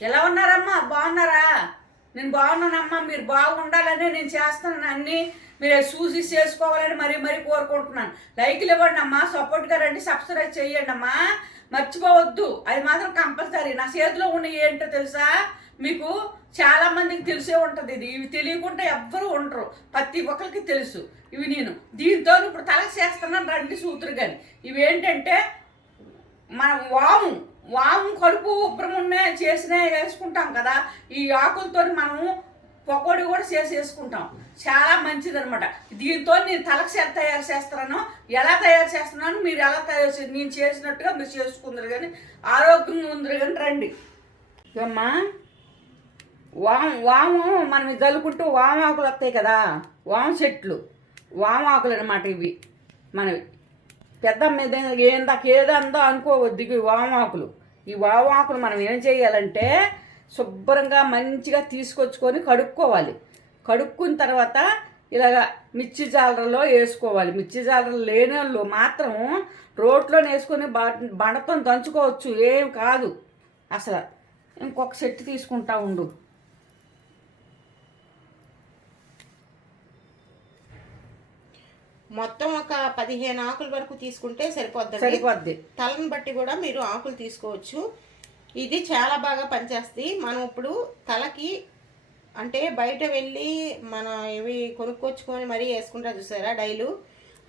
ఎలా ఉన్నారమ్మా? బాగున్నారా? నేను బాగున్నానమ్మా. మీరు బాగుండాలని నేను చేస్తున్నాను. అన్ని మీరు చూసి చేసుకోవాలని మరీ మరీ కోరుకుంటున్నాను. లైక్లు ఇవ్వండి అమ్మా సపోర్ట్గా రండి. సబ్స్క్రైబ్ చేయండి అమ్మా మర్చిపోవద్దు. అది మాత్రం కంపల్సరీ. నా చేతిలో ఉన్న ఏంటో తెలుసా? మీకు చాలా మందికి తెలిసే ఉంటుంది ఇది. ఇవి తెలియకుండా ఎవ్వరూ ఉండరు. ప్రతి ఒక్కరికి తెలుసు. ఇవి నేను దీంతో ఇప్పుడు తల చేస్తున్నాను రండి సూత్రుగాని కానీ ఇవి ఏంటంటే మనం వాము. వాము కడుపు ఉప్రమున్నే చేసిన వేసుకుంటాం కదా ఈ ఆకులతో మనము పకోడీ కూడా చేసి వేసుకుంటాం. చాలా మంచిదనమాట దీంతో నేను తలకు ఎలా తయారు చేస్తున్నాను ఎలా తయారు చేస్తున్నాను మీరు ఎలా తయారు చేసి నేను చేసినట్టుగా మీరు చేసుకుందరు కానీ ఆరోగ్యంగా ఉందరు కానీ రండి. అమ్మా వాము వాము మనం ఇది వామాకులు వస్తాయి కదా వామ చెట్లు. వామాకులు అనమాట ఇవి మనవి. పెద్ద మీద ఏందాక ఏదందో అనుకోవద్దు ఇవి వామాకులు ఈ వావాకును మనం ఏం చేయాలంటే శుభ్రంగా మంచిగా తీసుకొచ్చుకొని కడుక్కోవాలి. కడుక్కున్న తర్వాత ఇలాగ మిర్చి జాలరలో వేసుకోవాలి. మిర్చి జాలరలు లేని వాళ్ళు మాత్రం రోట్లో వేసుకొని బ- బండతో దంచుకోవచ్చు. ఏం కాదు. అసలు ఇంకొక సెట్ తీసుకుంటా ఉండు. మొత్తం ఒక పదిహేను ఆకుల వరకు తీసుకుంటే సరిపోద్దండి. సరిపోద్ది. తలను బట్టి కూడా మీరు ఆకులు తీసుకోవచ్చు. ఇది చాలా బాగా పనిచేస్తుంది. మనం ఇప్పుడు తలకి అంటే బయట వెళ్ళి మన ఇవి కొనుక్కొచ్చుకొని మరీ వేసుకుంటారు చూసారా డైలు?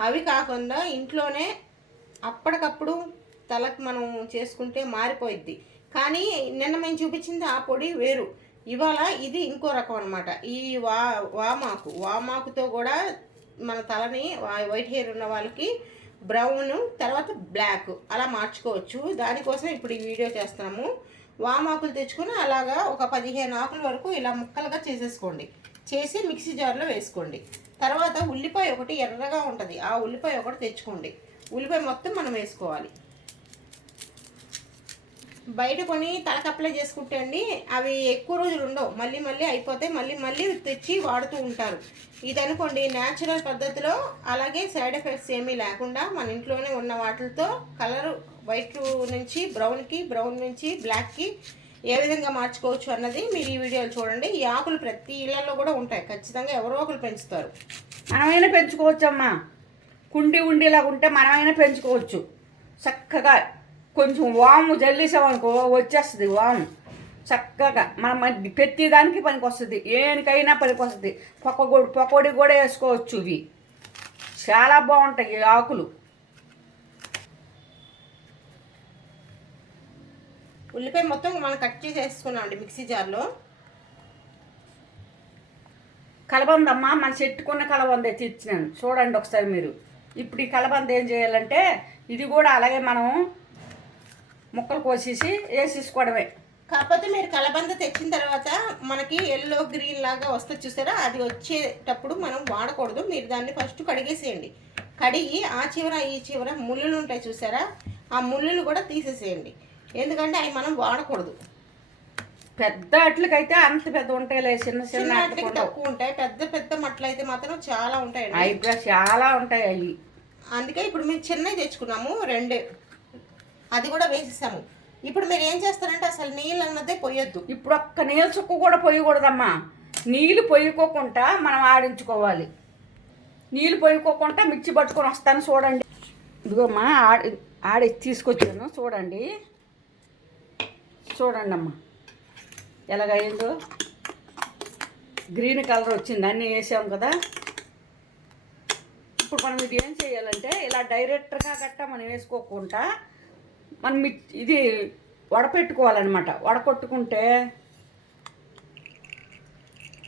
అవి కాకుండా ఇంట్లోనే అప్పటికప్పుడు తలకు మనం చేసుకుంటే మారిపోయిద్ది. కానీ నిన్న మేము చూపించింది ఆ పొడి వేరు. ఇవాళ ఇది ఇంకో రకం అనమాట ఈ వా వామాకు. వామాకుతో కూడా మన తలని వైట్ హెయిర్ ఉన్న వాళ్ళకి బ్రౌన్ తర్వాత బ్లాక్. అలా మార్చుకోవచ్చు. దానికోసం ఇప్పుడు ఈ వీడియో చేస్తున్నాము. వామాకులు తెచ్చుకొని అలాగా ఒక పదిహేను ఆకుల వరకు ఇలా ముక్కలుగా చేసేసుకోండి. చేసి మిక్సీ జార్లో వేసుకోండి. తర్వాత ఉల్లిపాయ ఒకటి ఎర్రగా ఉంటుంది. ఆ ఉల్లిపాయ ఒకటి తెచ్చుకోండి. ఉల్లిపాయ మొత్తం మనం వేసుకోవాలి. బయట కొని తలకు అప్లై చేసుకుంటే అండి అవి ఎక్కువ రోజులు ఉండవు. మళ్ళీ మళ్ళీ అయిపోతాయి మళ్ళీ మళ్ళీ తెచ్చి వాడుతూ ఉంటారు. ఇది అనుకోండి న్యాచురల్ పద్ధతిలో అలాగే సైడ్ ఎఫెక్ట్స్ ఏమీ లేకుండా మన ఇంట్లోనే ఉన్న వాటితో కలర్ వైట్ నుంచి బ్రౌన్కి బ్రౌన్ నుంచి బ్లాక్కి ఏ విధంగా మార్చుకోవచ్చు అన్నది మీరు ఈ వీడియోలు చూడండి. ఈ ఆకులు ప్రతి ఇళ్ళలో కూడా ఉంటాయి. ఖచ్చితంగా ఎవరో ఒకరు పెంచుతారు. మనమైనా పెంచుకోవచ్చమ్మా. కుండి ఉండేలాగా ఉంటే మనమైనా పెంచుకోవచ్చు. చక్కగా కొంచెం వాము జల్లేసామనుకో వచ్చేస్తుంది వాము. చక్కగా మనం మన ప్రతిదానికి పనికి వస్తుంది ఏనికైనా పనికి వస్తుంది పకోడి పకోడీ కూడా వేసుకోవచ్చు ఇవి. చాలా బాగుంటాయి ఆకులు. ఉల్లిపాయ మొత్తం మనం కట్ చేసి వేసుకున్నాం అండి మిక్సీ జార్లో. కలబందమ్మ మన చెట్టుకున్న కలబంద తెచ్చినాను. చూడండి ఒకసారి మీరు. ఇప్పుడు ఈ కలబంద ఏం చేయాలంటే ఇది కూడా అలాగే మనం ముక్కలు కోసేసి వేసేసుకోవడమే. కాకపోతే మీరు కలబంద తెచ్చిన తర్వాత మనకి ఎల్లో గ్రీన్ లాగా వస్తుంది చూసారా? అది వచ్చేటప్పుడు మనం వాడకూడదు. మీరు దాన్ని ఫస్ట్ కడిగేసేయండి. కడిగి ఆ చివర ఈ చివర ముళ్ళులు ఉంటాయి చూసారా? ఆ ముళ్ళులు కూడా తీసేసేయండి. ఎందుకంటే అవి మనం వాడకూడదు. పెద్ద అట్లకైతే అంత పెద్ద ఉంటాయిలే చిన్న చిన్న. తక్కువ ఉంటాయి. పెద్ద పెద్ద మట్టలు అయితే మాత్రం చాలా అవి కూడా చాలా ఉంటాయి అవి. అందుకే ఇప్పుడు మేము చిన్నవి తెచ్చుకున్నాము రెండే. అది కూడా వేసేసాము. ఇప్పుడు మీరు ఏం చేస్తారంటే అసలు నీళ్ళు అన్నదే పోయొద్దు. ఇప్పుడు ఒక్క నీళ్ళ చుక్క కూడా పోయకూడదమ్మా. నీళ్ళు పొయ్యకోకుండా మనం ఆడించుకోవాలి. నీళ్ళు పోయికోకుండా మిర్చి పట్టుకొని వస్తాను చూడండి. ఇదిగోమ్మా ఆడి ఆడి తీసుకొచ్చాను చూడండి. చూడండి అమ్మా ఎలాగైందో? గ్రీన్ కలర్ వచ్చింది అన్నీ వేసాం కదా. ఇప్పుడు మనం ఇది ఏం చేయాలంటే ఇలా డైరెక్ట్గా గట్ట మనం వేసుకోకుండా మనం ఇది వడపెట్టుకోవాలన్నమాట. వడకొట్టుకుంటే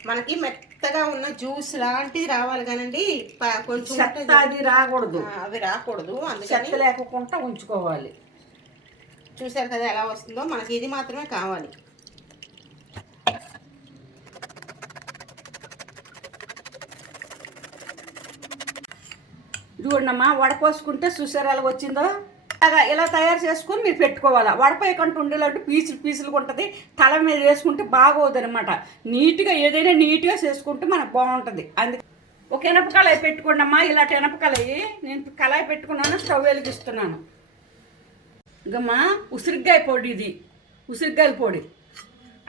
మనకి మెత్తగా ఉన్న జ్యూస్ లాంటిది రావాలి కానండి. కొంచెం చెత్త. అది రాకూడదు. అవి రాకూడదు. అందుకని చెత్త లేకుండా ఉంచుకోవాలి. చూసారు కదా ఎలా వస్తుందో? మనకి ఇది మాత్రమే కావాలి. ఇదిగోండమ్మా వడపోసుకుంటే చూసారు ఎలా వచ్చిందో? ఇలా తయారు చేసుకొని మీరు పెట్టుకోవాలా? వడపోయకుండా ఉండేలాంటి పీసులు పీసులుగా ఉంటుంది. తల మీద వేసుకుంటే బాగోదు అనమాట నీట్గా ఏదైనా నీట్గా చేసుకుంటే మనకు బాగుంటుంది. అందుకే ఒక ఎనప పెట్టుకోండి అమ్మా. ఇలాంటి ఎనప నేను కళాయి పెట్టుకున్నాను స్టవ్ వెలిగిస్తున్నాను. ఇంకమ్మా ఉసిరికాయ పొడి ఇది. ఉసిరికాయల పొడి.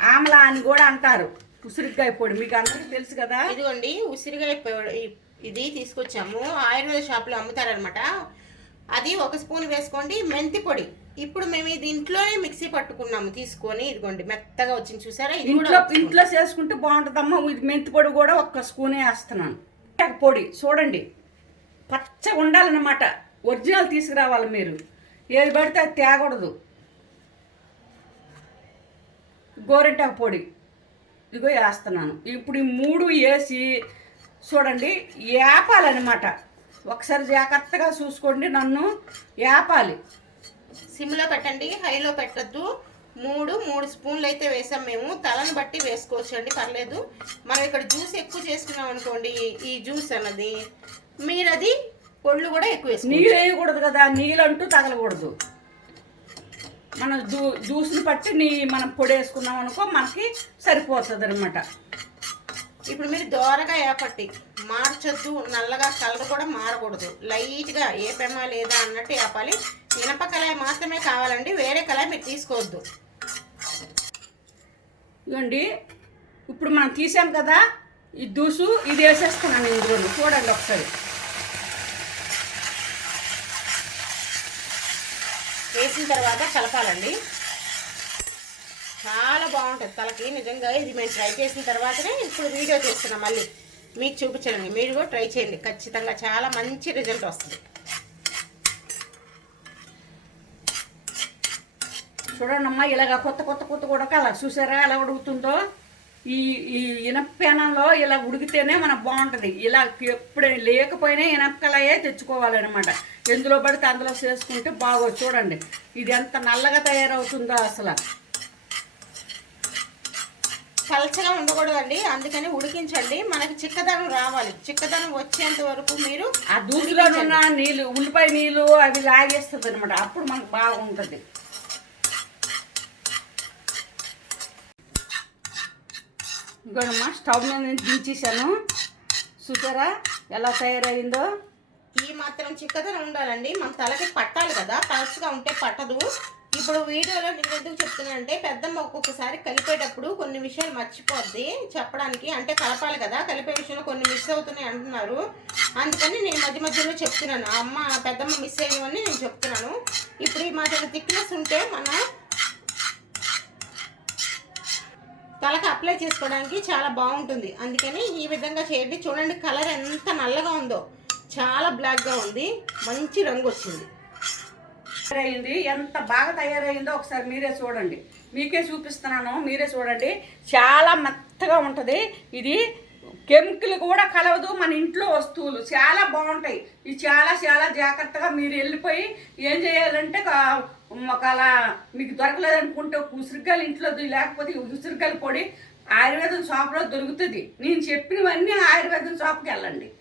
ఆమ్లా అని కూడా అంటారు. ఉసిరికాయ పొడి. మీకు అందరికీ తెలుసు కదా? ఇదిగోండి ఉసిరికాయ పొడి. ఇది తీసుకొచ్చాము. ఆయుర్వేద షాప్లో అమ్ముతారనమాట అది ఒక స్పూన్ వేసుకోండి మెంతి పొడి. ఇప్పుడు మేము ఇది ఇంట్లోనే మిక్సీ పట్టుకున్నాము తీసుకొని ఇదిగోండి మెత్తగా వచ్చింది చూసారా? ఇది ఇంట్లో. ఇంట్లో చేసుకుంటే బాగుంటుందమ్మా. ఇది మెంతి పొడి కూడా ఒక్క స్పూనే వేస్తున్నాను. పొడి చూడండి. పచ్చ ఉండాలన్నమాట. ఒరిజినల్ తీసుకురావాలి మీరు. ఏది పడితే అది తేకూడదు. గోరింటాకు పొడి. ఇదిగో వేస్తున్నాను. ఇప్పుడు ఈ మూడు వేసి చూడండి ఏపాలన్నమాట. ఒకసారి జాగ్రత్తగా చూసుకోండి నన్ను ఏపాలి సిమ్లో పెట్టండి హైలో పెట్టద్దు. మూడు మూడు స్పూన్లు అయితే వేసాం మేము. తలను బట్టి వేసుకోవచ్చు అండి పర్లేదు. మనం ఇక్కడ జ్యూస్ ఎక్కువ చేసుకున్నాం అనుకోండి ఈ జ్యూస్ అన్నది మీరు అది పొళ్ళు కూడా ఎక్కువ నీళ్ళు వేయకూడదు కదా నీళ్ళు అంటూ తగలకూడదు. మనం జ్యూ జ్యూస్ని పట్టి నీ మనం పొడి వేసుకున్నాం అనుకో మనకి సరిపోతుంది అనమాట ఇప్పుడు మీరు దోరగా ఏపట్టి మార్చొద్దు నల్లగా కలర్ కూడా మారకూడదు. లైట్గా ఏపేమా లేదా అన్నట్టు ఏపాలి. ఇనప కళాయి మాత్రమే కావాలండి వేరే కళాయి మీరు తీసుకోవద్దు. ఇవ్వండి ఇప్పుడు మనం తీసాం కదా ఈ దూసు ఇది వేసేస్తున్నాను ఇందులో చూడండి ఒకసారి. వేసిన తర్వాత కలపాలండి. చాలా బాగుంటుంది తలకి. నిజంగా ఇది మేము ట్రై చేసిన తర్వాతనే ఇప్పుడు వీడియో చేస్తున్నాం మళ్ళీ. మీకు చూపించండి మీరు కూడా ట్రై చేయండి. ఖచ్చితంగా చాలా మంచి రిజల్ట్ వస్తుంది. చూడండి అమ్మా ఇలాగ కొత్త కొత్త కొత్త కూడా అలా చూసారా ఎలా ఉడుకుతుందో? ఈ ఈ ఇనప్పెనంలో ఇలా ఉడికితేనే మనకు బాగుంటుంది. ఇలా ఎప్పుడు లేకపోయినా ఇనపకలయే తెచ్చుకోవాలన్నమాట. ఎందులో పడితే అందులో చేసుకుంటే బాగోదు. చూడండి ఇది ఎంత నల్లగా తయారవుతుందో అసలు. పలచగా ఉండకూడదండి. అందుకని ఉడికించండి. మనకి చిక్కదనం రావాలి. చిక్కదనం వచ్చేంత వరకు మీరు ఆ దూసులో ఉన్న నీళ్ళు ఉల్లిపాయ నీళ్ళు అవి లాగేస్తుంది అనమాట అప్పుడు మనకు బాగుంటుంది. ఇంకోనమ్మా స్టవ్ మీద నుంచి దించేసాను చూసారా ఎలా తయారైందో? ఈ మాత్రం చిక్కదనం ఉండాలండి. మన తలకి పట్టాలి కదా. పలచగా ఉంటే పట్టదు. ఇప్పుడు వీడియోలో నేను ఎందుకు చెప్తున్నాను అంటే పెద్దమ్మ ఒక్కొక్కసారి కలిపేటప్పుడు కొన్ని విషయాలు మర్చిపోద్ది చెప్పడానికి. అంటే కలపాలి కదా కలిపే విషయంలో కొన్ని మిస్ అవుతున్నాయి అంటున్నారు. అందుకని నేను మధ్య మధ్యలో చెప్తున్నాను. అమ్మ పెద్దమ్మ మిస్ అయినవన్నీ నేను చెప్తున్నాను. ఇప్పుడు ఈ మాత్రం థిక్నెస్ ఉంటే మన తలకు అప్లై చేసుకోవడానికి చాలా బాగుంటుంది. అందుకని ఈ విధంగా చేయండి. చూడండి కలర్ ఎంత నల్లగా ఉందో. చాలా బ్లాక్గా ఉంది. మంచి రంగు వచ్చింది. తయారైంది. ఎంత బాగా తయారైందో ఒకసారి మీరే చూడండి. మీకే చూపిస్తున్నాను. మీరే చూడండి. చాలా మెత్తగా ఉంటుంది. ఇది కెమికల్ కూడా కలవదు మన ఇంట్లో వస్తువులు. చాలా బాగుంటాయి. ఇవి చాలా చాలా జాగ్రత్తగా మీరు వెళ్ళిపోయి ఏం చేయాలంటే ఒక- ఒకలా మీకు దొరకలేదు అనుకుంటే ఉసిరికాయలు ఇంట్లో లేకపోతే ఈ పొడి ఆయుర్వేదం షాప్లో దొరుకుతుంది. నేను చెప్పినవన్నీ ఆయుర్వేదం షాప్కి వెళ్ళండి.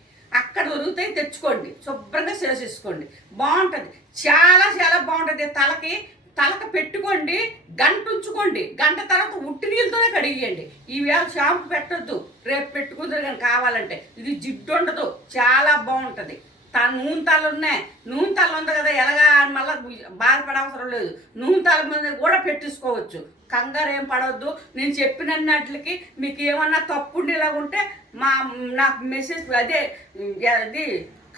అక్కడ దొరుకుతాయి తెచ్చుకోండి. శుభ్రంగా చేసేసుకోండి బాగుంటుంది. చాలా చాలా బాగుంటుంది. తలకి తలక పెట్టుకోండి గంట ఉంచుకోండి. గంట తర్వాత ఉట్టి నీళ్ళతోనే కడిగియండి. ఈవేళ షాంపు పెట్టొద్దు. రేపు పెట్టుకుందరు కానీ కావాలంటే. ఇది జిడ్డు ఉండదు. చాలా బాగుంటుంది. తా నూనె తల ఉన్నాయి. నూనె తల ఉంది కదా ఎలాగా అని మళ్ళీ బాధపడవసరం లేదు. నూనె తల మీద కూడా పెట్టించుకోవచ్చు. కంగారు ఏం పడవద్దు. నేను చెప్పినట్లకి మీకు ఏమన్నా తప్పు ఉండేలాగా ఉంటే మా నాకు మెసేజ్ అదే అది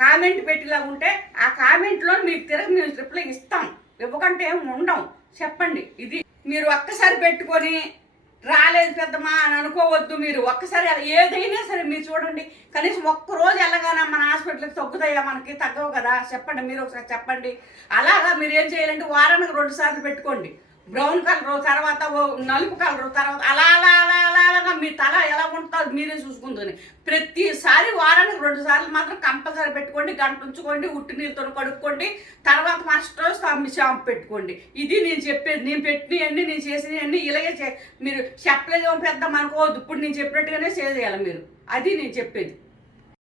కామెంట్ పెట్టేలాగా ఉంటే ఆ కామెంట్లో మీకు తిరగ మేము రిప్లై ఇస్తాం. ఇవ్వకంటే ఏం ఉండం చెప్పండి. ఇది మీరు ఒక్కసారి పెట్టుకొని రాలేదు పెద్దమ్మా అని అనుకోవద్దు మీరు. ఒక్కసారి అలా ఏదైనా సరే మీరు చూడండి. కనీసం ఒక్క రోజు వెళ్ళగానే మన హాస్పిటల్కి తగ్గుతాయా మనకి? తగ్గవు కదా. చెప్పండి మీరు ఒకసారి చెప్పండి. అలాగా మీరు ఏం చేయాలంటే వారానికి రెండు సార్లు పెట్టుకోండి. బ్రౌన్ కలర్ తర్వాత నలుపు కలర్ తర్వాత అలా అలా అలా అలా అలాగా మీ తల ఎలా ఉంటుందో మీరే చూసుకుందని ప్రతిసారి వారానికి రెండు సార్లు మాత్రం కంపల్సరీ పెట్టుకోండి గంట ఉంచుకోండి ఉట్టి నీళ్ళతో కడుక్కోండి తర్వాత మస్ట్ రోజు మీ షాంపూ పెట్టుకోండి. ఇది నేను చెప్పేది నేను పెట్టినవన్నీ నేను చేసినవన్నీ ఇలాగే చే మీరు చెప్పలేదు పెద్ద అనుకోవద్దు ఇప్పుడు నేను చెప్పినట్టుగానే చేయాలి మీరు. అది నేను చెప్పేది.